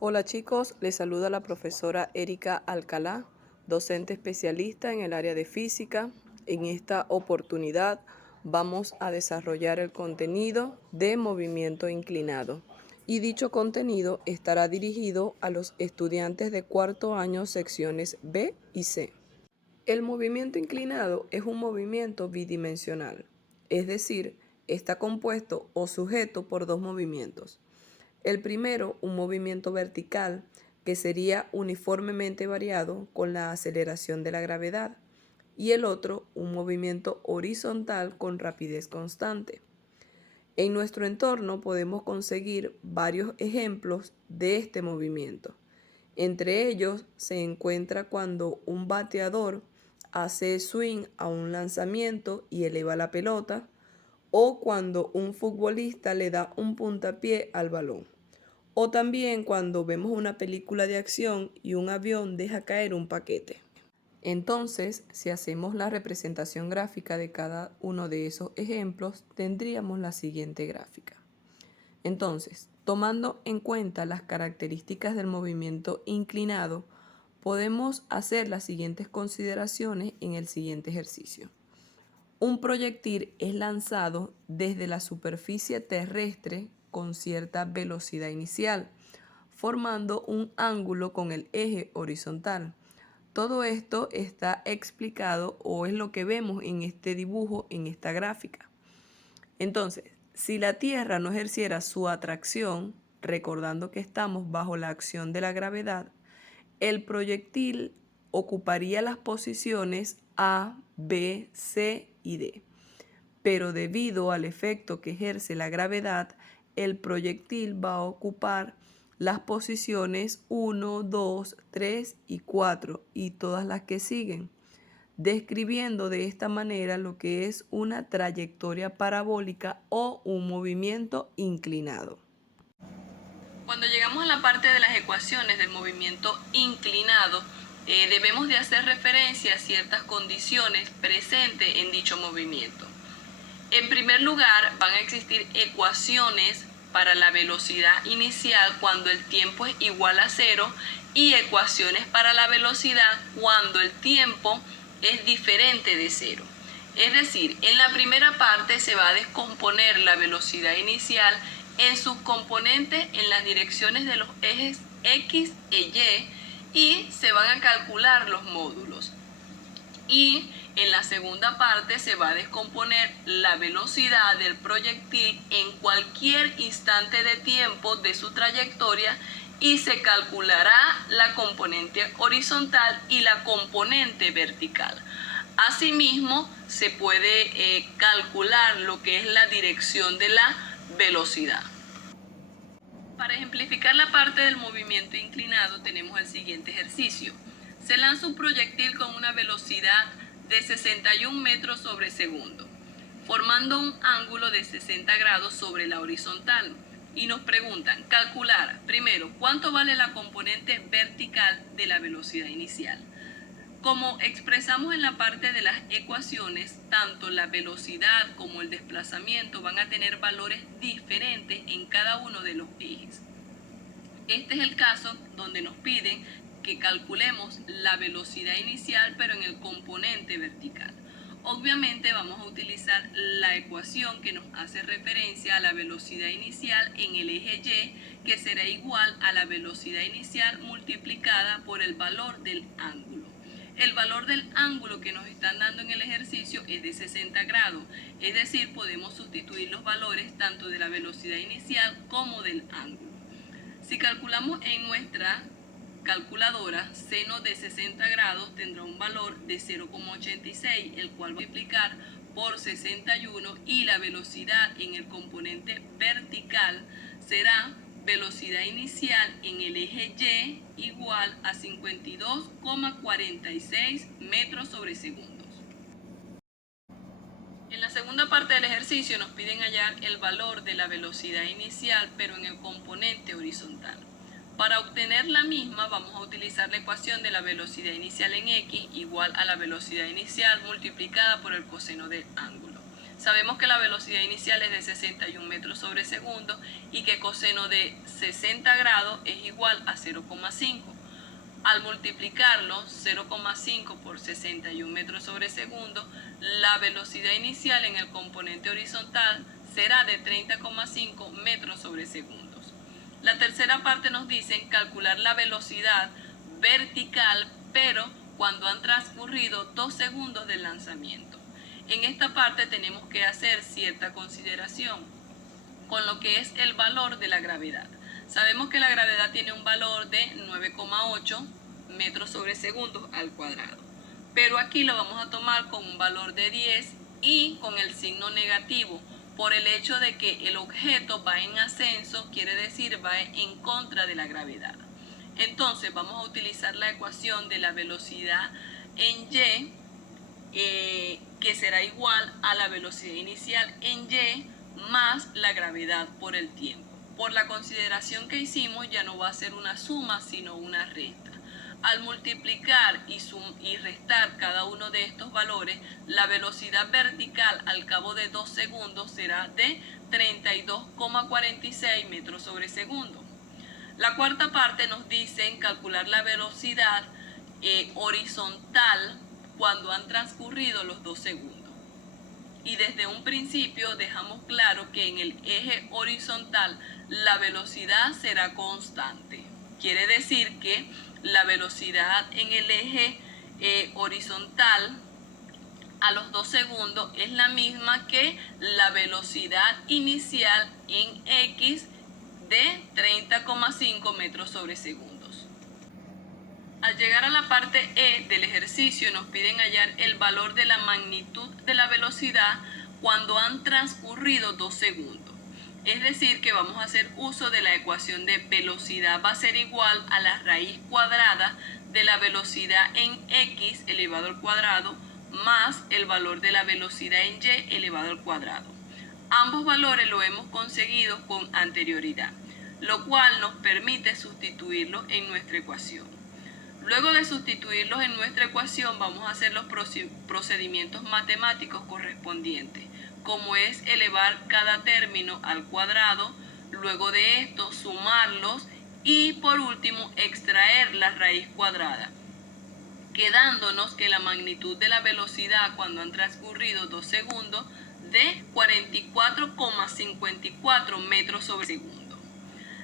Hola chicos, les saluda la profesora Erika Alcalá, docente especialista en el área de física. En esta oportunidad vamos a desarrollar el contenido de movimiento inclinado y dicho contenido estará dirigido a los estudiantes de cuarto año secciones B y C. El movimiento inclinado es un movimiento bidimensional, es decir, está compuesto o sujeto por dos movimientos. El primero, un movimiento vertical, que sería uniformemente variado con la aceleración de la gravedad, y el otro, un movimiento horizontal con rapidez constante. En nuestro entorno podemos conseguir varios ejemplos de este movimiento. Entre ellos se encuentra cuando un bateador hace swing a un lanzamiento y eleva la pelota, o cuando un futbolista le da un puntapié al balón. O también cuando vemos una película de acción y un avión deja caer un paquete. Entonces, si hacemos la representación gráfica de cada uno de esos ejemplos, tendríamos la siguiente gráfica. Entonces, tomando en cuenta las características del movimiento inclinado, podemos hacer las siguientes consideraciones en el siguiente ejercicio. Un proyectil es lanzado desde la superficie terrestre con cierta velocidad inicial, formando un ángulo con el eje horizontal. Todo esto está explicado o es lo que vemos en este dibujo, en esta gráfica. Entonces, si la Tierra no ejerciera su atracción, recordando que estamos bajo la acción de la gravedad, el proyectil ocuparía las posiciones A, B, C y D. Pero debido al efecto que ejerce la gravedad, el proyectil va a ocupar las posiciones 1, 2, 3 y 4 y todas las que siguen, describiendo de esta manera lo que es una trayectoria parabólica o un movimiento inclinado. Cuando llegamos a la parte de las ecuaciones del movimiento inclinado, debemos de hacer referencia a ciertas condiciones presentes en dicho movimiento. En primer lugar, van a existir ecuaciones para la velocidad inicial cuando el tiempo es igual a 0 y ecuaciones para la velocidad cuando el tiempo es diferente de 0. Es decir, en la primera parte se va a descomponer la velocidad inicial en sus componentes en las direcciones de los ejes X e Y se van a calcular los módulos. Y en la segunda parte se va a descomponer la velocidad del proyectil en cualquier instante de tiempo de su trayectoria y se calculará la componente horizontal y la componente vertical. Asimismo, se puede calcular lo que es la dirección de la velocidad. Para ejemplificar la parte del movimiento inclinado tenemos el siguiente ejercicio. Se lanza un proyectil con una velocidad de 61 metros sobre segundo, formando un ángulo de 60 grados sobre la horizontal. Y nos preguntan, calcular, primero, ¿cuánto vale la componente vertical de la velocidad inicial? Como expresamos en la parte de las ecuaciones, tanto la velocidad como el desplazamiento van a tener valores diferentes en cada uno de los ejes. Este es el caso donde nos piden que calculemos la velocidad inicial pero en el componente vertical. Obviamente vamos a utilizar la ecuación que nos hace referencia a la velocidad inicial en el eje Y, que será igual a la velocidad inicial multiplicada por el valor del ángulo. El valor del ángulo que nos están dando en el ejercicio es de 60 grados, es decir, podemos sustituir los valores tanto de la velocidad inicial como del ángulo. Si calculamos en nuestra calculadora, seno de 60 grados tendrá un valor de 0,86, el cual va a multiplicar por 61 y la velocidad en el componente vertical será velocidad inicial en el eje Y igual a 52,46 metros sobre segundos. En la segunda parte del ejercicio nos piden hallar el valor de la velocidad inicial pero en el componente horizontal. Para obtener la misma vamos a utilizar la ecuación de la velocidad inicial en X igual a la velocidad inicial multiplicada por el coseno del ángulo. Sabemos que la velocidad inicial es de 61 metros sobre segundo y que coseno de 60 grados es igual a 0,5. Al multiplicarlo 0,5 por 61 metros sobre segundo, la velocidad inicial en el componente horizontal será de 30,5 metros sobre segundos. La tercera parte nos dice calcular la velocidad vertical, pero cuando han transcurrido 2 segundos del lanzamiento. En esta parte tenemos que hacer cierta consideración con lo que es el valor de la gravedad. Sabemos que la gravedad tiene un valor de 9,8 metros sobre segundos al cuadrado, pero aquí lo vamos a tomar con un valor de 10 y con el signo negativo por el hecho de que el objeto va en ascenso, quiere decir va en contra de la gravedad. Entonces vamos a utilizar la ecuación de la velocidad en y, que será igual a la velocidad inicial en y más la gravedad por el tiempo. Por la consideración que hicimos ya no va a ser una suma sino una resta. Al multiplicar y restar cada uno de estos valores, la velocidad vertical al cabo de 2 segundos será de 32,46 metros sobre segundo. La cuarta parte nos dice calcular la velocidad horizontal cuando han transcurrido los 2 segundos. Y desde un principio dejamos claro que en el eje horizontal la velocidad será constante. Quiere decir que la velocidad en el eje horizontal a los 2 segundos es la misma que la velocidad inicial en X de 30,5 metros sobre segundos. Al llegar a la parte E del ejercicio nos piden hallar el valor de la magnitud de la velocidad cuando han transcurrido 2 segundos. Es decir, que vamos a hacer uso de la ecuación de velocidad va a ser igual a la raíz cuadrada de la velocidad en X elevado al cuadrado más el valor de la velocidad en Y elevado al cuadrado. Ambos valores lo hemos conseguido con anterioridad, lo cual nos permite sustituirlos en nuestra ecuación. Luego de sustituirlos en nuestra ecuación vamos a hacer los procedimientos matemáticos correspondientes, como es elevar cada término al cuadrado, luego de esto sumarlos y por último extraer la raíz cuadrada, quedándonos que la magnitud de la velocidad cuando han transcurrido 2 segundos de 44,54 metros sobre segundo.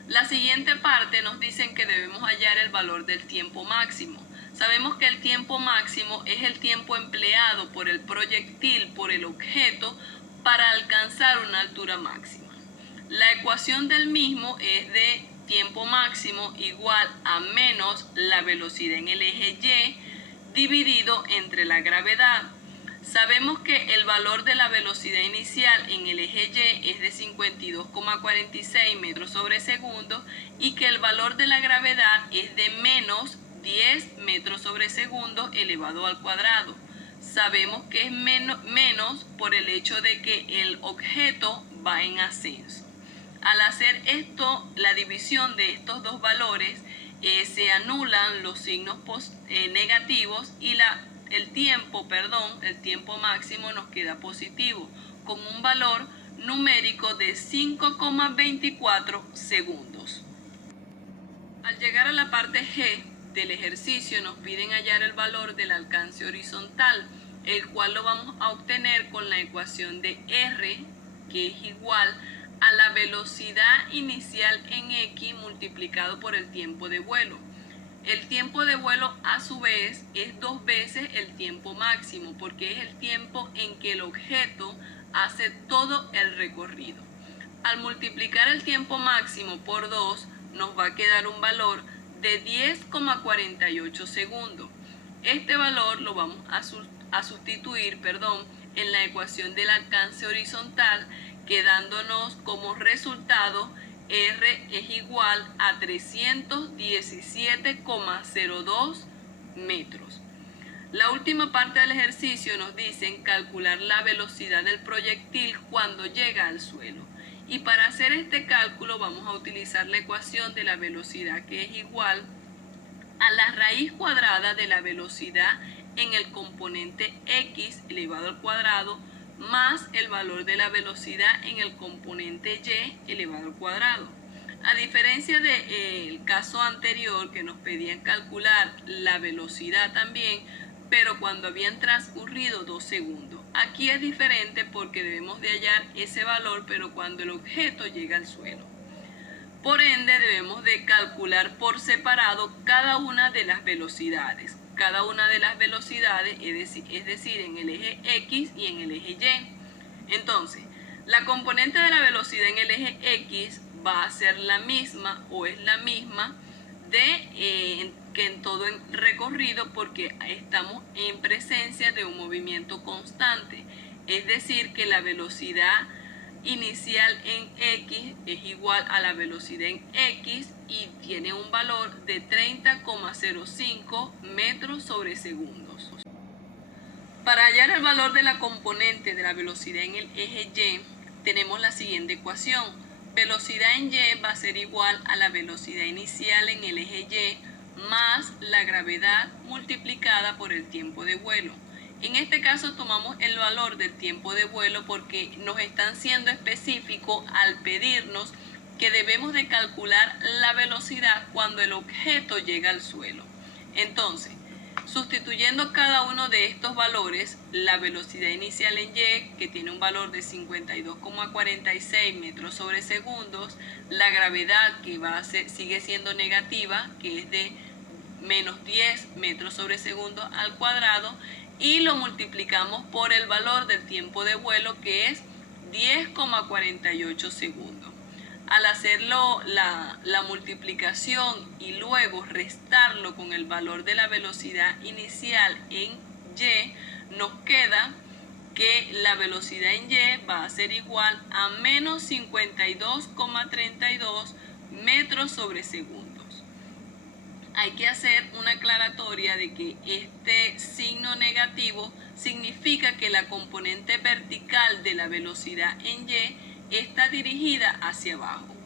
La siguiente parte nos dicen que debemos hallar el valor del tiempo máximo. Sabemos que el tiempo máximo es el tiempo empleado por el proyectil, por el objeto, para alcanzar una altura máxima. La ecuación del mismo es de tiempo máximo igual a menos la velocidad en el eje Y dividido entre la gravedad. Sabemos que el valor de la velocidad inicial en el eje Y es de 52,46 metros sobre segundo y que el valor de la gravedad es de menos 10 metros sobre segundo elevado al cuadrado. Sabemos que es menos por el hecho de que el objeto va en ascenso. Al hacer esto, la división de estos dos valores, se anulan los signos negativos y el tiempo máximo nos queda positivo, con un valor numérico de 5,24 segundos. Al llegar a la parte G del ejercicio nos piden hallar el valor del alcance horizontal, el cual lo vamos a obtener con la ecuación de R, que es igual a la velocidad inicial en X multiplicado por el tiempo de vuelo. El tiempo de vuelo a su vez es 2 veces el tiempo máximo porque es el tiempo en que el objeto hace todo el recorrido. Al multiplicar el tiempo máximo por 2 nos va a quedar un valor de 10,48 segundos. Este valor lo vamos a sustituir en la ecuación del alcance horizontal, quedándonos como resultado R es igual a 317,02 metros. La última parte del ejercicio nos dice calcular la velocidad del proyectil cuando llega al suelo. Y para hacer este cálculo vamos a utilizar la ecuación de la velocidad, que es igual a la raíz cuadrada de la velocidad en el componente X elevado al cuadrado más el valor de la velocidad en el componente y elevado al cuadrado. A diferencia del caso anterior que nos pedían calcular la velocidad también, pero cuando habían transcurrido 2 segundos. Aquí es diferente porque debemos de hallar ese valor, pero cuando el objeto llega al suelo. Por ende, debemos de calcular por separado cada una de las velocidades. Cada una de las velocidades, es decir, en el eje X y en el eje Y. Entonces, la componente de la velocidad en el eje X va a ser la misma o es la misma que en todo el recorrido, porque estamos en presencia de un movimiento constante. Es decir, que la velocidad inicial en X es igual a la velocidad en X y tiene un valor de 30,05 metros sobre segundos. Para hallar el valor de la componente de la velocidad en el eje Y, tenemos la siguiente ecuación. Velocidad en Y va a ser igual a la velocidad inicial en el eje Y más la gravedad multiplicada por el tiempo de vuelo. En este caso tomamos el valor del tiempo de vuelo porque nos están siendo específicos al pedirnos que debemos de calcular la velocidad cuando el objeto llega al suelo. Entonces, sustituyendo cada uno de estos valores, la velocidad inicial en Y, que tiene un valor de 52,46 metros sobre segundos, la gravedad que sigue siendo negativa, que es de menos 10 metros sobre segundo al cuadrado, y lo multiplicamos por el valor del tiempo de vuelo, que es 10,48 segundos. Al hacerlo la multiplicación y luego restarlo con el valor de la velocidad inicial en Y, nos queda que la velocidad en Y va a ser igual a menos 52,32 metros sobre segundos. Hay que hacer una aclaratoria de que este signo negativo significa que la componente vertical de la velocidad en Y está dirigida hacia abajo.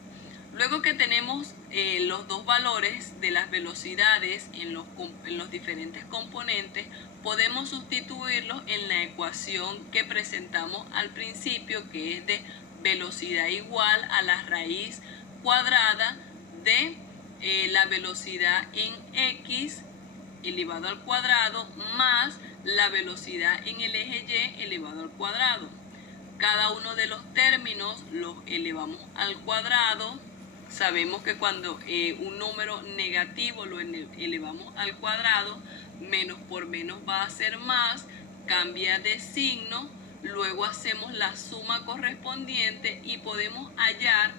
Luego que tenemos los dos valores de las velocidades en los diferentes componentes, podemos sustituirlos en la ecuación que presentamos al principio, que es de velocidad igual a la raíz cuadrada de la velocidad en X elevado al cuadrado más la velocidad en el eje Y elevado al cuadrado. Cada uno de los términos los elevamos al cuadrado. Sabemos que cuando un número negativo lo elevamos al cuadrado, menos por menos va a ser más, cambia de signo, luego hacemos la suma correspondiente y podemos hallar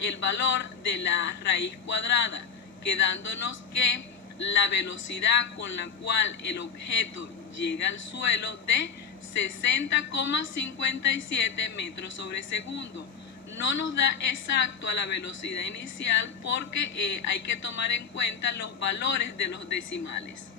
el valor de la raíz cuadrada, quedándonos que la velocidad con la cual el objeto llega al suelo de 60,57 metros sobre segundo. No nos da exacto a la velocidad inicial porque hay que tomar en cuenta los valores de los decimales.